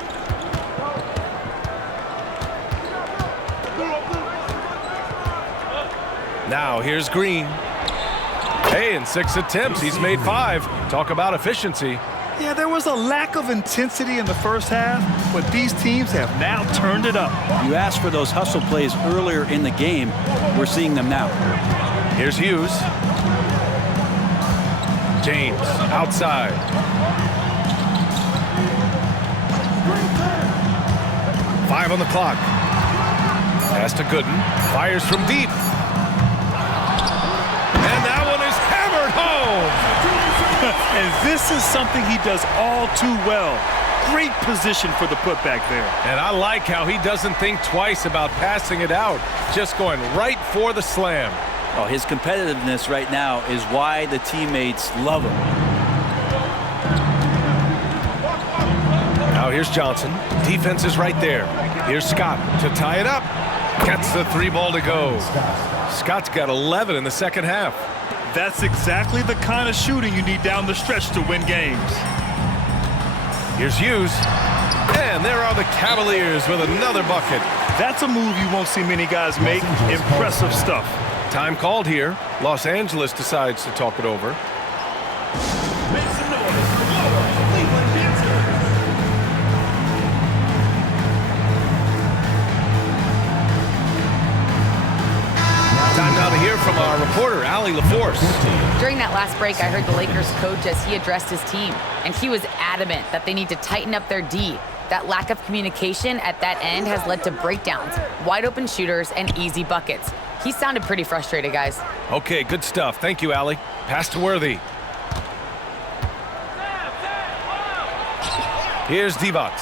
Now here's Green. Hey, in 6 attempts, he's made 5. Talk about efficiency. Yeah, there was a lack of intensity in the first half, but these teams have now turned it up. You asked for those hustle plays earlier in the game. We're seeing them now. Here's Hughes. James outside. Five on the clock. Pass to Gooden. Fires from deep. And that one is hammered home. And this is something he does all too well. Great position for the putback there. And I like how he doesn't think twice about passing it out. Just going right for the slam. Oh, his competitiveness right now is why the teammates love him. Now here's Johnson. Defense is right there. Here's Scott to tie it up. Gets the 3 ball to go. Scott's got 11 in the second half. That's exactly the kind of shooting you need down the stretch to win games. Here's Hughes. And there are the Cavaliers with another bucket. That's a move you won't see many guys make. Impressive stuff. Time called here. Los Angeles decides to talk it over. Make some noise for your Cleveland Dancers. Time now to hear from our reporter, Allie LaForce. During that last break, I heard the Lakers coach as he addressed his team, and he was adamant that they need to tighten up their D. That lack of communication at that end has led to breakdowns, wide open shooters, and easy buckets. He sounded pretty frustrated, guys. Okay, good stuff. Thank you, Allie. Pass to Worthy. Here's Divac.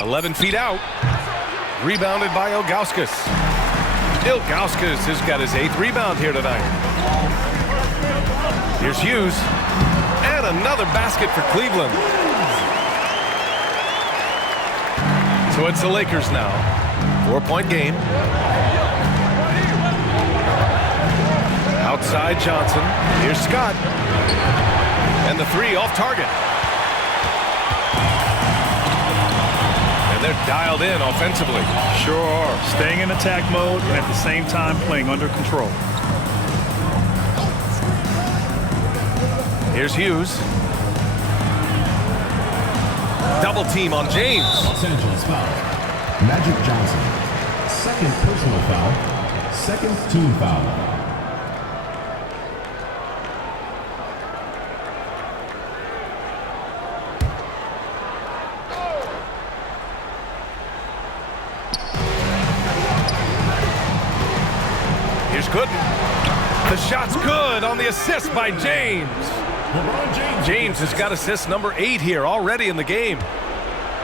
11 feet out. Rebounded by Ilgauskas. Ilgauskas has got his 8th rebound here tonight. Here's Hughes. And another basket for Cleveland. So it's the Lakers now. 4-point game. Outside Johnson. Here's Scott. And the 3 off target. And they're dialed in offensively. Sure are. Staying in attack mode and at the same time playing under control. Here's Hughes. Double team on James. Los Angeles foul. Magic Johnson. 2nd personal foul. 2nd team foul. Here's Gooden. The shot's good on the assist by James. James has got assist number 8 here already in the game.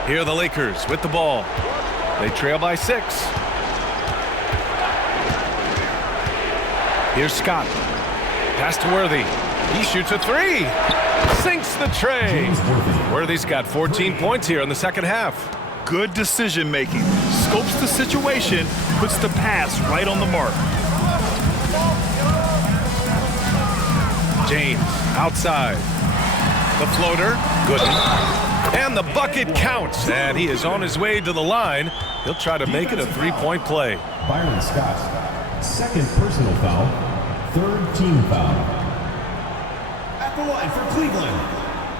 Here are the Lakers with the ball. They trail by 6. Here's Scott. Pass to Worthy. He shoots a 3. Sinks the tray. Worthy's got 14 points here in the second half. Good decision making. Scopes the situation, puts the pass right on the mark. James outside. The floater, good. And the bucket counts. And he is on his way to the line. He'll try to make it a 3-point play. Byron Scott. 2nd personal foul. 3rd team foul. At the line for Cleveland,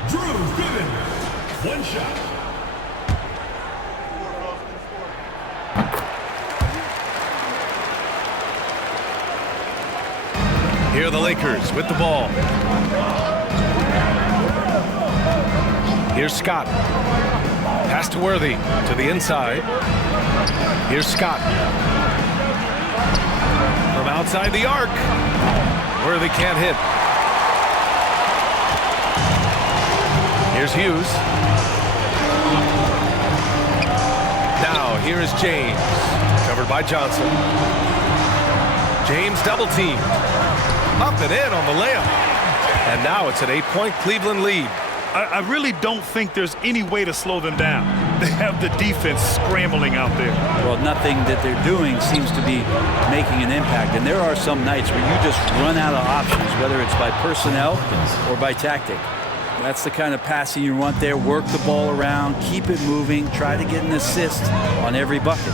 Drew Gooden. 1 shot. Here are the Lakers with the ball. Here's Scott. Pass to Worthy to the inside. Here's Scott. From outside the arc. Worthy can't hit. Here's Hughes. Now here is James. Covered by Johnson. James double teamed. Up and in on the layup. And now it's an 8-point Cleveland lead. I really don't think there's any way to slow them down. They have the defense scrambling out there. Well, nothing that they're doing seems to be making an impact. And there are some nights where you just run out of options, whether it's by personnel or by tactic. That's the kind of passing you want there. Work the ball around, keep it moving, try to get an assist on every bucket.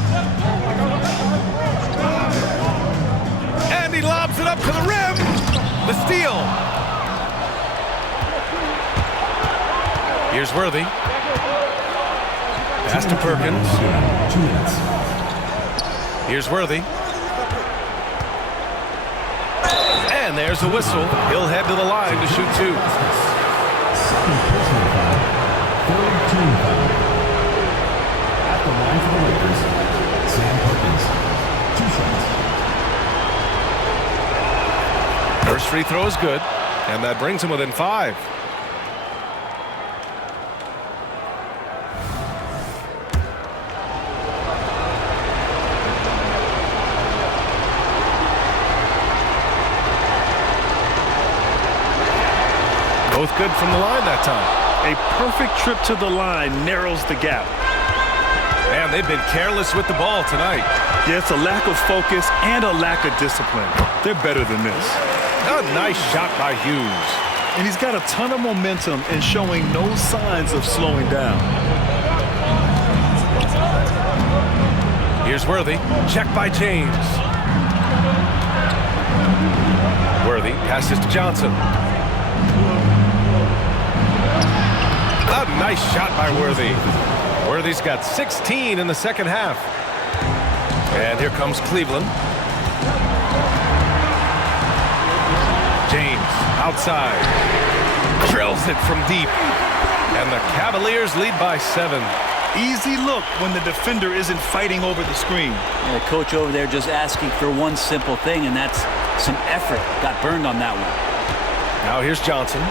And he lobs it up to the rim. The steal. Here's Worthy. Pass to Perkins. 2 minutes. Here's Worthy. And there's a whistle. He'll head to the line to shoot 2. 2nd personal foul. 3rd team foul. At the line for the Lakers, Sam Perkins. 2 shots. First free throw is good, and that brings him within 5. Both good from the line that time. A perfect trip to the line narrows the gap. Man, they've been careless with the ball tonight. Yeah, it's a lack of focus and a lack of discipline. They're better than this. A nice shot by Hughes. And he's got a ton of momentum and showing no signs of slowing down. Here's Worthy. Check by James. Worthy passes to Johnson. A nice shot by Worthy. Worthy's got 16 in the second half. And here comes Cleveland. James outside. Drills it from deep. And the Cavaliers lead by 7. Easy look when the defender isn't fighting over the screen. The coach over there just asking for one simple thing, and that's some effort. Got burned on that one. Now here's Johnson.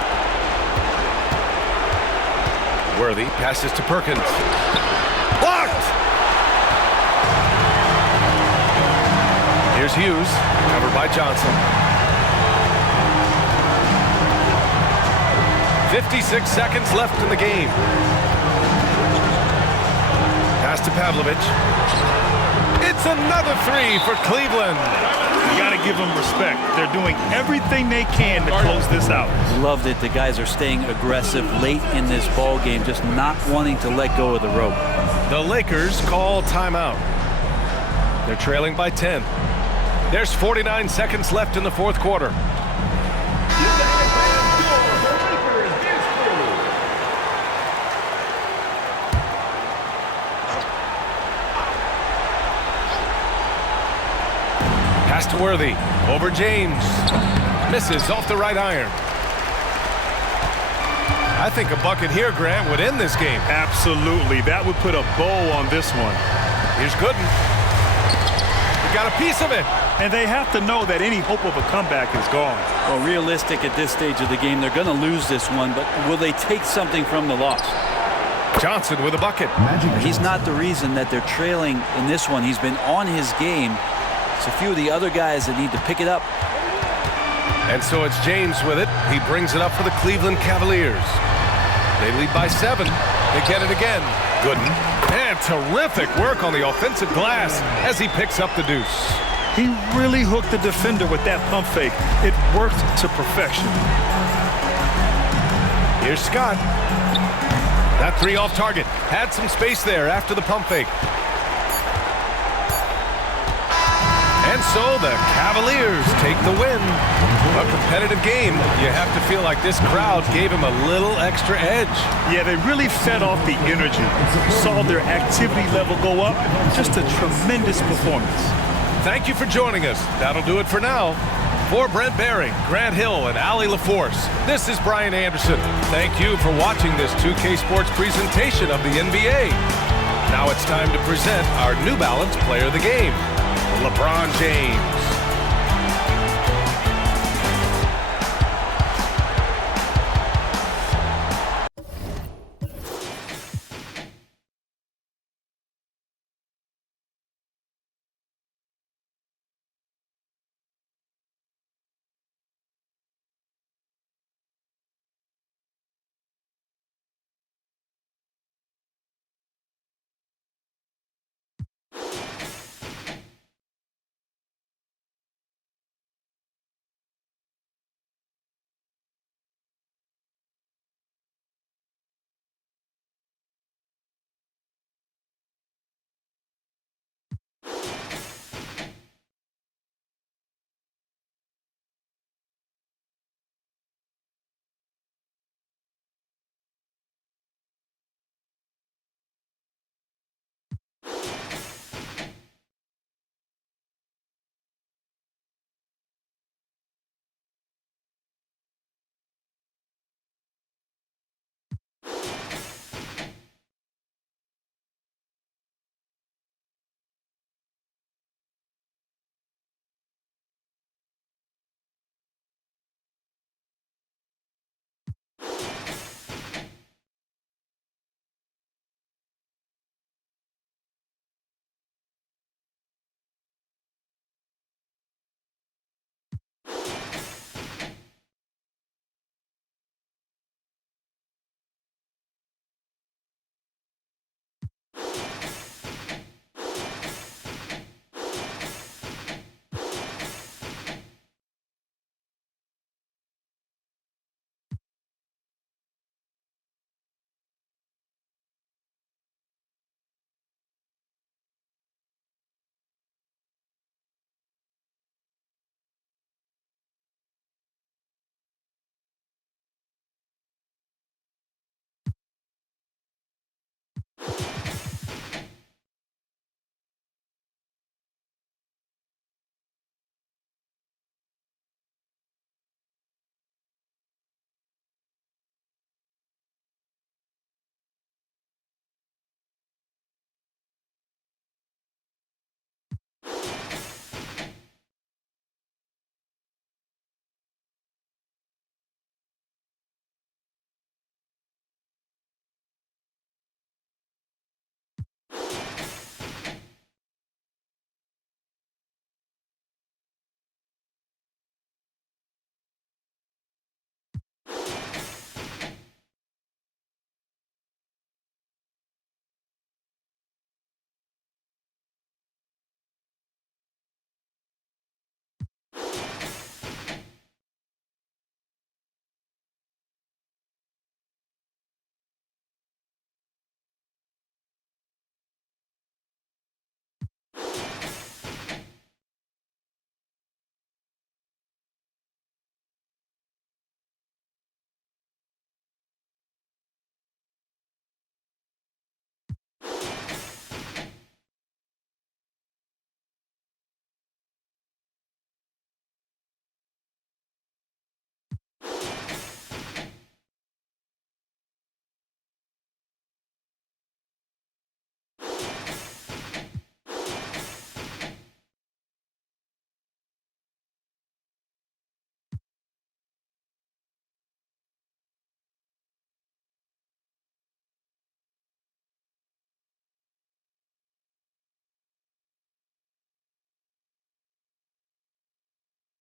Worthy passes to Perkins. Blocked! Here's Hughes, covered by Johnson. 56 seconds left in the game. Pass to Pavlovich. It's another 3 for Cleveland. You got to give them respect. They're doing everything they can to close this out. Loved it. The guys are staying aggressive late in this ball game, just not wanting to let go of the rope. The Lakers call timeout. They're trailing by 10. There's 49 seconds left in the fourth quarter. Pass to Worthy. Over James. Misses off the right iron. I think a bucket here, Grant, would end this game. Absolutely. That would put a bow on this one. Here's Gooden. He got a piece of it. And they have to know that any hope of a comeback is gone. Well, realistic at this stage of the game, they're going to lose this one, but will they take something from the loss? Johnson with a bucket. He's not the reason that they're trailing in this one. He's been on his game. It's a few of the other guys that need to pick it up. And so it's James with it. He brings it up for the Cleveland Cavaliers. They lead by 7. They get it again. Gooden. And terrific work on the offensive glass as he picks up the deuce. He really hooked the defender with that pump fake. It worked to perfection. Here's Scott. That 3 off target. Had some space there after the pump fake. And so the Cavaliers take the win. A competitive game. You have to feel like this crowd gave him a little extra edge. Yeah, they really fed off the energy. Saw their activity level go up. Just a tremendous performance. Thank you for joining us. That'll do it for now. For Brent Barry, Grant Hill, and Allie LaForce, this is Brian Anderson. Thank you for watching this 2K Sports presentation of the NBA. Now it's time to present our New Balance Player of the Game, LeBron James.